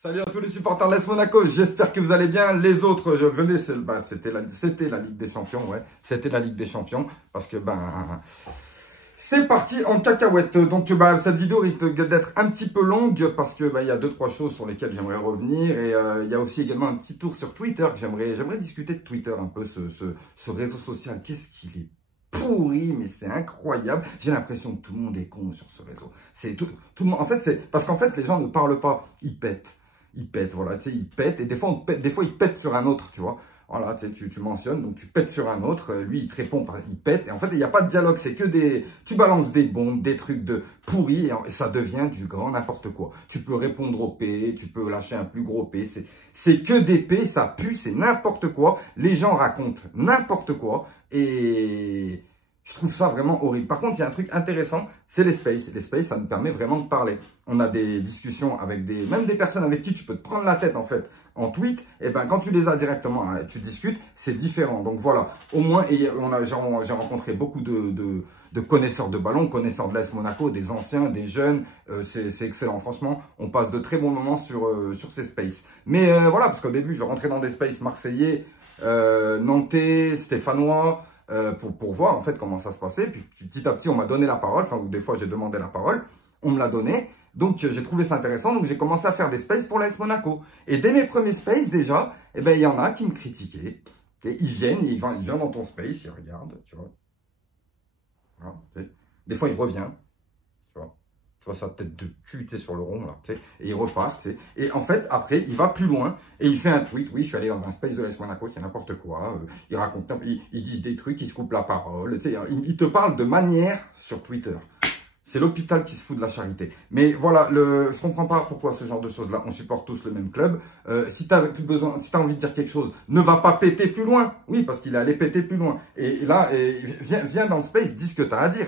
Salut à tous les supporters de l'AS Monaco, j'espère que vous allez bien. Les autres, je venais, c'était la Ligue des Champions, ouais. C'était la Ligue des Champions, parce que c'est parti en cacahuète. Donc cette vidéo risque d'être un petit peu longue, parce que il y a deux, trois choses sur lesquelles j'aimerais revenir. Et il y a aussi également un petit tour sur Twitter, que j'aimerais discuter de Twitter un peu, ce réseau social. Qu'est-ce qu'il est pourri, mais c'est incroyable. J'ai l'impression que tout le monde est con sur ce réseau. C'est tout le monde. En fait, c'est parce qu'en fait, les gens ne parlent pas, ils pètent. Ils pètent, voilà, tu sais, ils pètent, et des fois, ils pètent sur un autre, tu vois. Voilà, tu mentionnes, donc tu pètes sur un autre, lui, il te répond, il pète, et en fait, il n'y a pas de dialogue, c'est que tu balances des bombes, des trucs de pourris, et ça devient du grand n'importe quoi. Tu peux répondre au P, tu peux lâcher un plus gros P, c'est que des P, ça pue, c'est n'importe quoi. Les gens racontent n'importe quoi, et je trouve ça vraiment horrible. Par contre, il y a un truc intéressant, c'est les spaces. Les spaces, ça nous permet vraiment de parler. On a des discussions avec même des personnes avec qui tu peux te prendre la tête, en fait, en tweet. Et ben, quand tu les as directement, tu discutes, c'est différent. Donc voilà, au moins, j'ai rencontré beaucoup de connaisseurs de ballon, connaisseurs de l'AS Monaco, des anciens, des jeunes. C'est excellent, franchement. On passe de très bons moments sur ces spaces. Mais voilà, parce qu'au début, je rentrais dans des spaces marseillais, nantais, stéphanois, pour voir en fait comment ça se passait. Puis petit à petit, on m'a donné la parole. Enfin, des fois, j'ai demandé la parole. On me l'a donné. Donc, j'ai trouvé ça intéressant. Donc, j'ai commencé à faire des spaces pour l'AS Monaco. Et dès mes premiers spaces, déjà, eh ben, il y en a qui me critiquaient. Et ils viennent dans ton space, ils regardent, tu vois. Voilà. Des fois, il revient. Tu vois sa tête de cul, tu sais, sur le rond, là, tu sais, et il repart, tu sais. Et en fait, après, il va plus loin, et il fait un tweet. Oui, je suis allé dans un space de l'AS Monaco, c'est n'importe quoi. Il raconte, ils disent des trucs, ils se coupent la parole, tu sais. Il te parle de manière sur Twitter. C'est l'hôpital qui se fout de la charité. Mais voilà, je comprends pas pourquoi ce genre de choses-là. On supporte tous le même club. Si tu as envie de dire quelque chose, ne va pas péter plus loin. Oui, parce qu'il est allé péter plus loin. Et là, viens dans le space, dis ce que tu as à dire.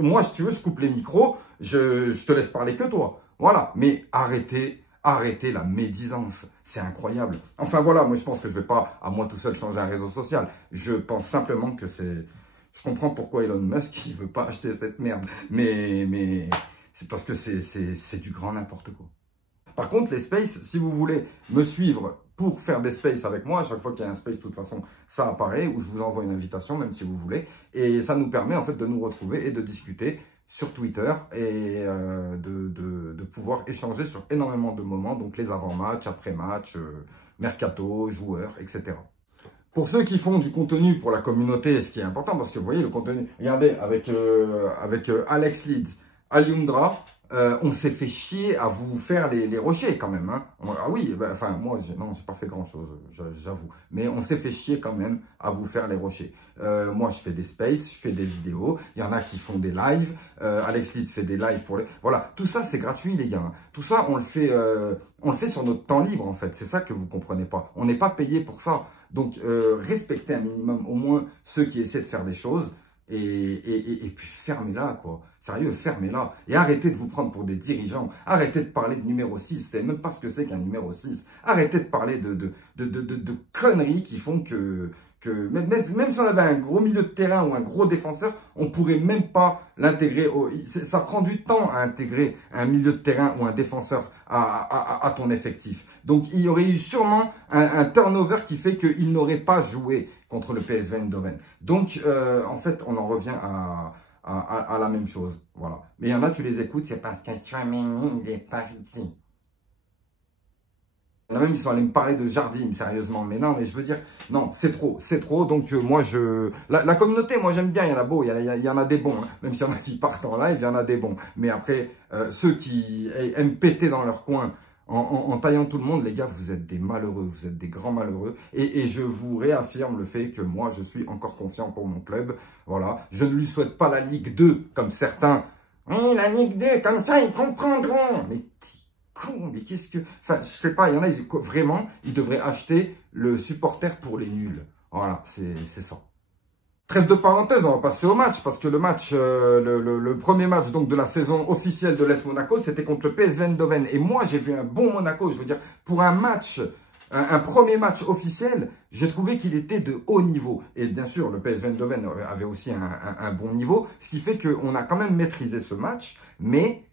Moi, si tu veux, je coupe les micros, je te laisse parler que toi. Voilà, mais arrêtez la médisance. C'est incroyable. Enfin voilà, moi je pense que je vais pas, à moi tout seul, changer un réseau social. Je pense simplement que c'est... Je comprends pourquoi Elon Musk, il veut pas acheter cette merde. Mais c'est parce que c'est du grand n'importe quoi. Par contre, les spaces, si vous voulez me suivre pour faire des spaces avec moi, à chaque fois qu'il y a un space, de toute façon, ça apparaît, ou je vous envoie une invitation, même si vous voulez. Et ça nous permet en fait de nous retrouver et de discuter sur Twitter et de pouvoir échanger sur énormément de moments, donc les avant-matchs, après-matchs, mercato, joueurs, etc. Pour ceux qui font du contenu pour la communauté, ce qui est important, parce que vous voyez le contenu, regardez, avec Alex Leeds, Aliundra, on s'est fait chier à vous faire les rochers quand même. Hein. Ah oui, enfin moi, non, j'ai pas fait grand chose, j'avoue. Mais on s'est fait chier quand même à vous faire les rochers. Moi, je fais des spaces, je fais des vidéos. Il y en a qui font des lives. Alex Leeds fait des lives pour les... Voilà, tout ça, c'est gratuit, les gars. Tout ça, on le fait sur notre temps libre, en fait. C'est ça que vous comprenez pas. On n'est pas payé pour ça. Donc, respectez un minimum, au moins, ceux qui essaient de faire des choses. Et puis, fermez-la, quoi. Sérieux, fermez-la. Et arrêtez de vous prendre pour des dirigeants. Arrêtez de parler de numéro 6. Vous savez même pas ce que c'est qu'un numéro 6. Arrêtez de parler de conneries qui font que même si on avait un gros milieu de terrain ou un gros défenseur, on pourrait même pas l'intégrer. Ça prend du temps à intégrer un milieu de terrain ou un défenseur à ton effectif. Donc, il y aurait eu sûrement un turnover qui fait qu'il n'aurait pas joué contre le PSV Eindhoven. Donc, en fait, on en revient à la même chose. Voilà. Mais il y en a, tu les écoutes, c'est parce que Tchouaméni n'est pas ici. Il y en a même qui sont allés me parler de Jardim, sérieusement. Mais non, mais je veux dire, non, c'est trop, c'est trop. Donc, moi, la communauté, moi, j'aime bien. Il y en a beau, il y en a des bons. Hein. Même s'il y en a qui partent en live, il y en a des bons. Mais après, ceux qui aiment péter dans leur coin, en taillant tout le monde, les gars, vous êtes des malheureux, vous êtes des grands malheureux. Et je vous réaffirme le fait que moi, je suis encore confiant pour mon club. Voilà, je ne lui souhaite pas la Ligue 2, comme certains. Oui, la Ligue 2, comme ça, ils comprendront. Mais con, mais qu'est-ce que... Enfin, je sais pas, il y en a, vraiment, ils devraient acheter le supporter pour les nuls. Voilà, c'est ça. Trêve de parenthèse, on va passer au match, parce que le match, le premier match donc de la saison officielle de l'AS Monaco, c'était contre le PSV Eindhoven. Et moi, j'ai vu un bon Monaco, je veux dire, pour un match, un premier match officiel, j'ai trouvé qu'il était de haut niveau. Et bien sûr, le PSV Eindhoven avait aussi un bon niveau, ce qui fait qu'on a quand même maîtrisé ce match, mais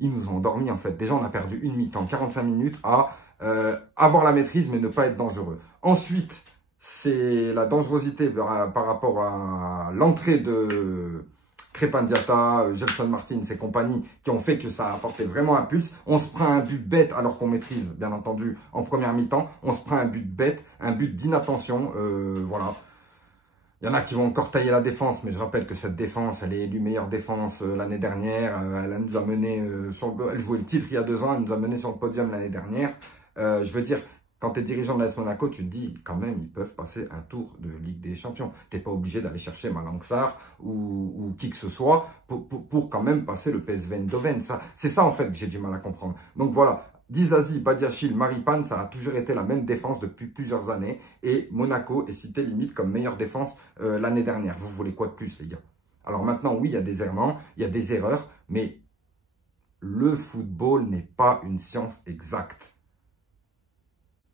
ils nous ont endormis en fait. Déjà, on a perdu une mi-temps, 45 minutes à avoir la maîtrise mais ne pas être dangereux. Ensuite, c'est la dangerosité par rapport à l'entrée de Crépin Diatta, Gelson Martins et compagnie qui ont fait que ça a apporté vraiment un pulse. On se prend un but bête alors qu'on maîtrise, bien entendu, en première mi-temps. On se prend un but bête, un but d'inattention. Voilà. Il y en a qui vont encore tailler la défense, mais je rappelle que cette défense, elle est élue meilleure défense l'année dernière. Elle nous a mené elle jouait le titre il y a 2 ans, elle nous a mené sur le podium l'année dernière. Je veux dire, quand tu es dirigeant de l'AS Monaco, tu te dis quand même, ils peuvent passer un tour de Ligue des Champions. Tu n'es pas obligé d'aller chercher Malang Sarr ou qui que ce soit pour quand même passer le PSV Eindhoven. C'est ça en fait que j'ai du mal à comprendre. Donc voilà. Dizazi, Badiachil, Maripane, ça a toujours été la même défense depuis plusieurs années. Et Monaco est cité limite comme meilleure défense l'année dernière. Vous voulez quoi de plus, les gars? Alors maintenant, oui, il y a des errements, il y a des erreurs, mais le football n'est pas une science exacte.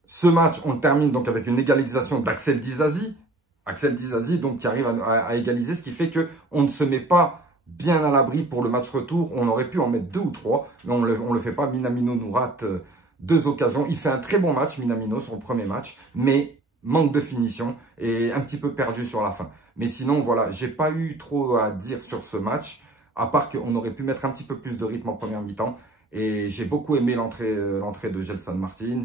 Ce match, on le termine donc avec une égalisation d'Axel Dizazi. Axel Dizazi, donc, qui arrive à égaliser, ce qui fait qu'on ne se met pas bien à l'abri pour le match retour. On aurait pu en mettre 2 ou 3, mais on le fait pas. Minamino nous rate 2 occasions. Il fait un très bon match, Minamino, sur le premier match, mais manque de finition et un petit peu perdu sur la fin. Mais sinon, voilà, j'ai pas eu trop à dire sur ce match, à part qu'on aurait pu mettre un petit peu plus de rythme en première mi-temps. Et j'ai beaucoup aimé l'entrée de Gelson Martins,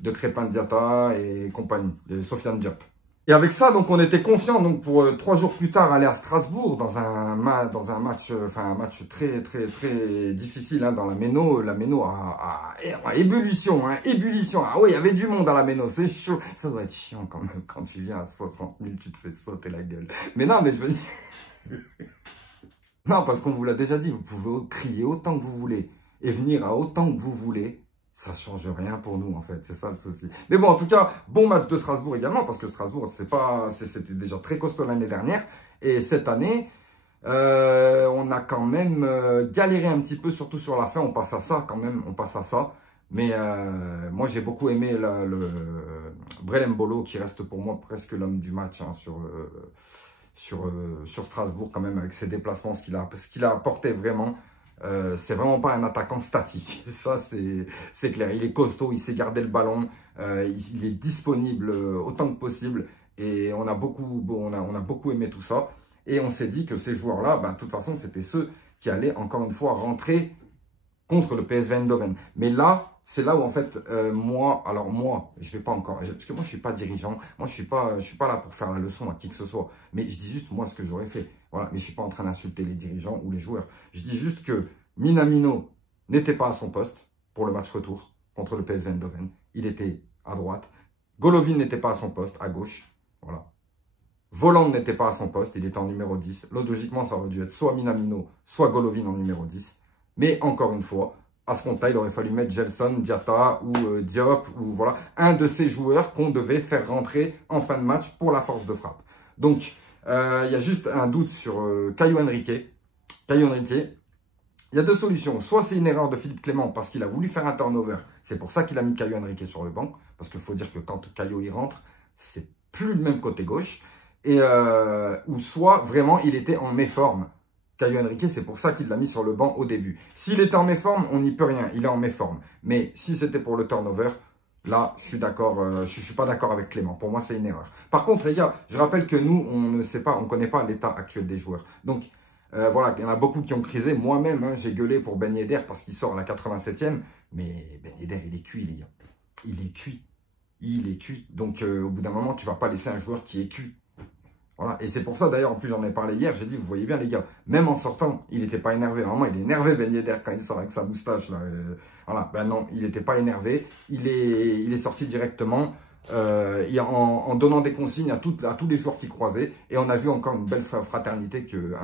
de Crépin Diatta et compagnie, de Sofiane Diop. Et avec ça, donc, on était confiant donc pour 3 jours plus tard aller à Strasbourg dans un match très très très difficile hein, dans la Méno. La Méno à ébullition, hein, ébullition. Ah oui, il y avait du monde à la Méno, c'est chaud. Ça doit être chiant quand même quand tu viens à 60 000, tu te fais sauter la gueule. Mais non, mais je veux dire, non, parce qu'on vous l'a déjà dit, vous pouvez crier autant que vous voulez et venir à autant que vous voulez. Ça change rien pour nous, en fait. C'est ça le souci. Mais bon, en tout cas, bon match de Strasbourg également, parce que Strasbourg, c'était déjà très costaud l'année dernière. Et cette année, on a quand même galéré un petit peu, surtout sur la fin. On passe à ça, quand même. On passe à ça. Mais moi, j'ai beaucoup aimé le Brelem Bolo, qui reste pour moi presque l'homme du match hein, sur Strasbourg, quand même, avec ses déplacements, ce qu'il a apporté vraiment. C'est vraiment pas un attaquant statique, ça c'est clair. Il est costaud, il sait garder le ballon, il est disponible autant que possible et on a beaucoup aimé tout ça. Et on s'est dit que ces joueurs-là, de toute façon, c'était ceux qui allaient encore une fois rentrer contre le PSV Eindhoven. Mais là, c'est là où en fait, moi, je vais pas encore, parce que moi je suis pas dirigeant, moi je suis pas là pour faire la leçon à qui que ce soit. Mais je dis juste moi ce que j'aurais fait. Voilà, mais je suis pas en train d'insulter les dirigeants ou les joueurs. Je dis juste que Minamino n'était pas à son poste pour le match retour contre le PSV Eindhoven. Il était à droite. Golovin n'était pas à son poste, à gauche. Voilà. Voland n'était pas à son poste, il était en numéro 10. Logiquement, ça aurait dû être soit Minamino, soit Golovin en numéro 10. Mais encore une fois, à ce compte-là, il aurait fallu mettre Gelson, Diatta ou Diop, ou voilà, un de ces joueurs qu'on devait faire rentrer en fin de match pour la force de frappe. Donc, il y a juste un doute sur Caio Henrique. Caio Henrique, il y a 2 solutions. Soit c'est une erreur de Philippe Clément parce qu'il a voulu faire un turnover. C'est pour ça qu'il a mis Caio Henrique sur le banc. Parce qu'il faut dire que quand Caio y rentre, c'est plus le même côté gauche. Et, ou soit vraiment il était en méforme. Caio Henrique, c'est pour ça qu'il l'a mis sur le banc au début. S'il était en méforme, on n'y peut rien. Il est en méforme. Mais si c'était pour le turnover, là, je suis d'accord. Je suis pas d'accord avec Clément. Pour moi, c'est une erreur. Par contre, les gars, je rappelle que nous, on ne sait pas, on connaît pas l'état actuel des joueurs. Donc, voilà, il y en a beaucoup qui ont crisé. Moi-même, hein, j'ai gueulé pour Ben Yedder parce qu'il sort à la 87e. Mais Ben Yedder, il est cuit, les gars. Il est cuit. Il est cuit. Donc, au bout d'un moment, tu vas pas laisser un joueur qui est cuit. Voilà. Et c'est pour ça, d'ailleurs, en plus, j'en ai parlé hier. J'ai dit, vous voyez bien, les gars, même en sortant, il n'était pas énervé. Vraiment, il est énervé, Ben Yedder, quand il sort avec sa moustache. Là, voilà. Ben non, il n'était pas énervé. Il est sorti directement. En donnant des consignes à tous les joueurs qui croisaient. Et on a vu encore une belle fraternité que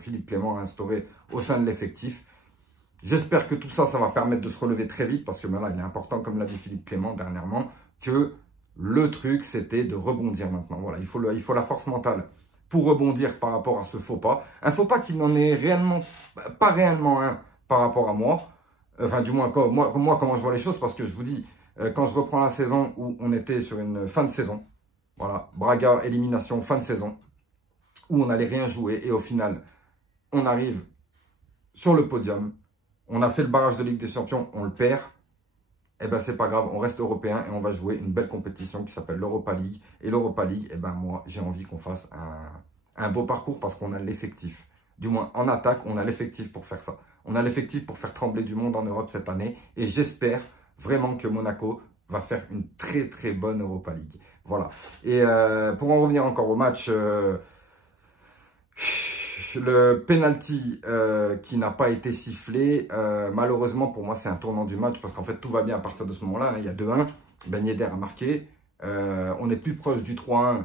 Philippe Clément a instaurée au sein de l'effectif. J'espère que tout ça, ça va permettre de se relever très vite parce que maintenant, il est important, comme l'a dit Philippe Clément dernièrement, que le truc, c'était de rebondir maintenant. Voilà, il faut la force mentale pour rebondir par rapport à ce faux pas. Un faux pas qui n'en est pas réellement un par rapport à moi. Enfin, du moins, moi, comment je vois les choses, parce que je vous dis, quand je reprends la saison où on était sur une fin de saison, voilà, Braga, élimination, fin de saison, où on n'allait rien jouer et au final, on arrive sur le podium, On a fait le barrage de Ligue des Champions, on le perd. Eh ben, c'est pas grave, on reste européen et on va jouer une belle compétition qui s'appelle l'Europa League. Et l'Europa League, eh ben, moi, j'ai envie qu'on fasse un beau parcours parce qu'on a l'effectif. Du moins, en attaque, on a l'effectif pour faire ça. On a l'effectif pour faire trembler du monde en Europe cette année. Et j'espère vraiment que Monaco va faire une très, très bonne Europa League. Voilà. Et pour en revenir encore au match, le penalty qui n'a pas été sifflé, malheureusement pour moi c'est un tournant du match parce qu'en fait tout va bien à partir de ce moment-là. Hein, il y a 2-1, Ben Yedder a marqué, on est plus proche du 3-1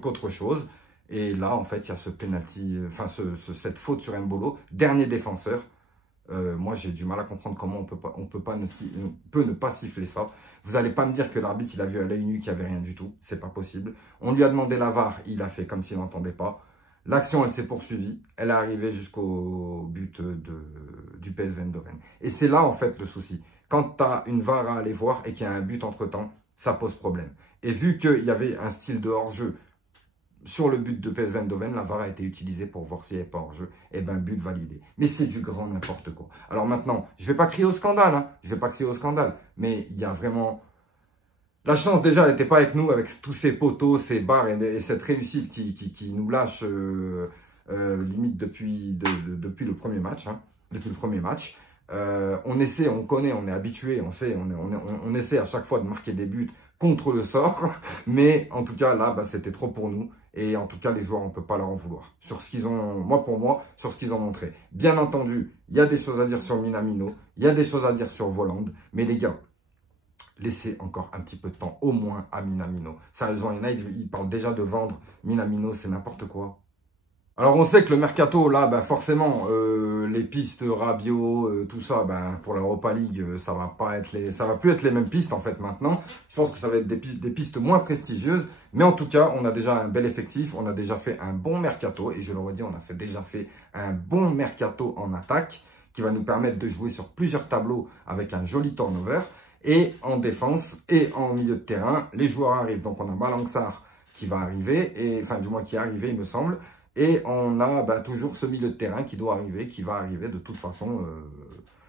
qu'autre chose. Et là en fait il y a ce penalty, enfin cette faute sur Mbolo, dernier défenseur. Moi j'ai du mal à comprendre comment on peut ne pas siffler ça. Vous n'allez pas me dire que l'arbitre il a vu à l'œil nu qu'il n'y avait rien du tout, c'est pas possible. On lui a demandé la VAR, il a fait comme s'il n'entendait pas. L'action, elle s'est poursuivie. Elle est arrivée jusqu'au but du PSV Eindhoven. Et c'est là, en fait, le souci. Quand tu as une VAR à aller voir et qu'il y a un but entre-temps, ça pose problème. Et vu qu'il y avait un style de hors-jeu sur le but de PSV Eindhoven, la VAR a été utilisée pour voir s'il n'y avait pas hors-jeu. Et bien, but validé. Mais c'est du grand n'importe quoi. Alors maintenant, je ne vais pas crier au scandale. Hein. Je ne vais pas crier au scandale. Mais il y a vraiment... La chance, déjà, elle n'était pas avec nous, avec tous ces poteaux, ces barres et cette réussite qui nous lâche limite depuis le premier match. Hein, depuis le premier match. On essaie, on connaît, on est habitué, on sait, on essaie à chaque fois de marquer des buts contre le sort. Mais en tout cas, là, bah, c'était trop pour nous. Et en tout cas, les joueurs, on ne peut pas leur en vouloir. Sur ce qu'ils ont, pour moi, sur ce qu'ils ont montré. Bien entendu, il y a des choses à dire sur Minamino, il y a des choses à dire sur Voland. Mais les gars, laissez encore un petit peu de temps, au moins, à Minamino. Sérieusement, il y en a, ils parlent déjà de vendre Minamino, c'est n'importe quoi. Alors, on sait que le mercato, là, ben, forcément, les pistes Rabiot, tout ça, ben, pour l'Europa League, ça va plus être les mêmes pistes, en fait, maintenant. Je pense que ça va être des pistes moins prestigieuses. Mais en tout cas, on a déjà un bel effectif. On a déjà fait un bon mercato. Et je le redis, on a déjà fait un bon mercato en attaque qui va nous permettre de jouer sur plusieurs tableaux avec un joli turnover. Et en défense et en milieu de terrain, les joueurs arrivent. Donc, on a Malangsar qui va arriver, enfin, du moins qui est arrivé, il me semble. Et on a toujours ce milieu de terrain qui doit arriver, qui va arriver. De toute façon,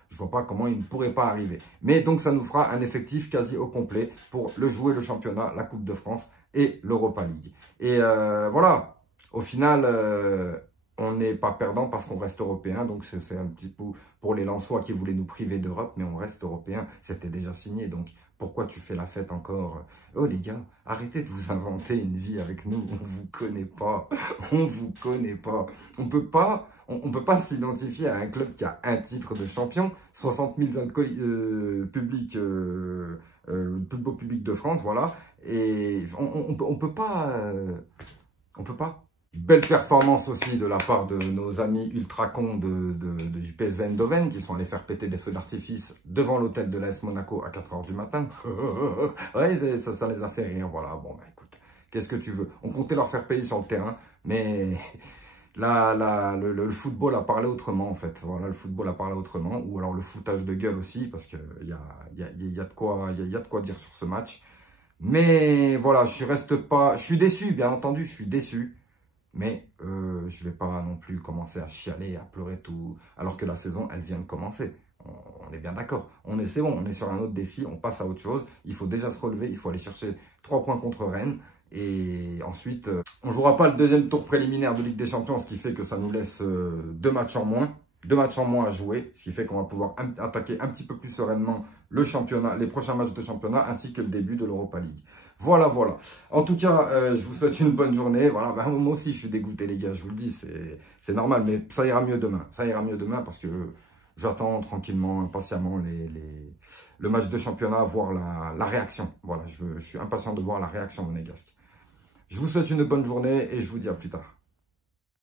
je ne vois pas comment il ne pourrait pas arriver. Mais donc, ça nous fera un effectif quasi au complet pour jouer le championnat, la Coupe de France et l'Europa League. Et voilà, au final... on n'est pas perdant parce qu'on reste européen. Donc, c'est un petit peu pour les Lensois qui voulaient nous priver d'Europe, mais on reste européen. C'était déjà signé. Donc, pourquoi tu fais la fête encore? Oh, les gars, arrêtez de vous inventer une vie avec nous. On ne vous connaît pas. On ne vous connaît pas. On peut pas s'identifier à un club qui a un titre de champion, 60 000 publics, le plus beau public de France, voilà. Et on peut pas. On peut pas. Belle performance aussi de la part de nos amis ultra cons du PSV Eindhoven qui sont allés faire péter des feux d'artifice devant l'hôtel de l'AS Monaco à 4 h du matin. Ouais, ça les a fait rire, voilà. Bon, bah écoute, qu'est-ce que tu veux? On comptait leur faire payer sur le terrain, mais là, le football a parlé autrement, en fait. Voilà, le football a parlé autrement, ou alors le foutage de gueule aussi, parce qu'il y a de quoi dire sur ce match. Mais voilà, je suis déçu, bien entendu, je suis déçu. Mais je ne vais pas non plus commencer à chialer, à pleurer tout, alors que la saison, elle vient de commencer. On est bien d'accord. C'est bon, on est sur un autre défi, on passe à autre chose. Il faut déjà se relever, il faut aller chercher 3 points contre Rennes. Et ensuite, on ne jouera pas le deuxième tour préliminaire de Ligue des Champions, ce qui fait que ça nous laisse 2 matchs en moins. 2 matchs en moins à jouer, ce qui fait qu'on va pouvoir attaquer un petit peu plus sereinement le championnat, les prochains matchs de championnat, ainsi que le début de l'Europa League. Voilà, voilà. En tout cas, je vous souhaite une bonne journée. Voilà, moi aussi, je suis dégoûté, les gars, je vous le dis, c'est normal, mais ça ira mieux demain. Ça ira mieux demain parce que j'attends tranquillement, impatiemment le match de championnat, voir la réaction. Voilà, je suis impatient de voir la réaction monégasque. Je vous souhaite une bonne journée et je vous dis à plus tard.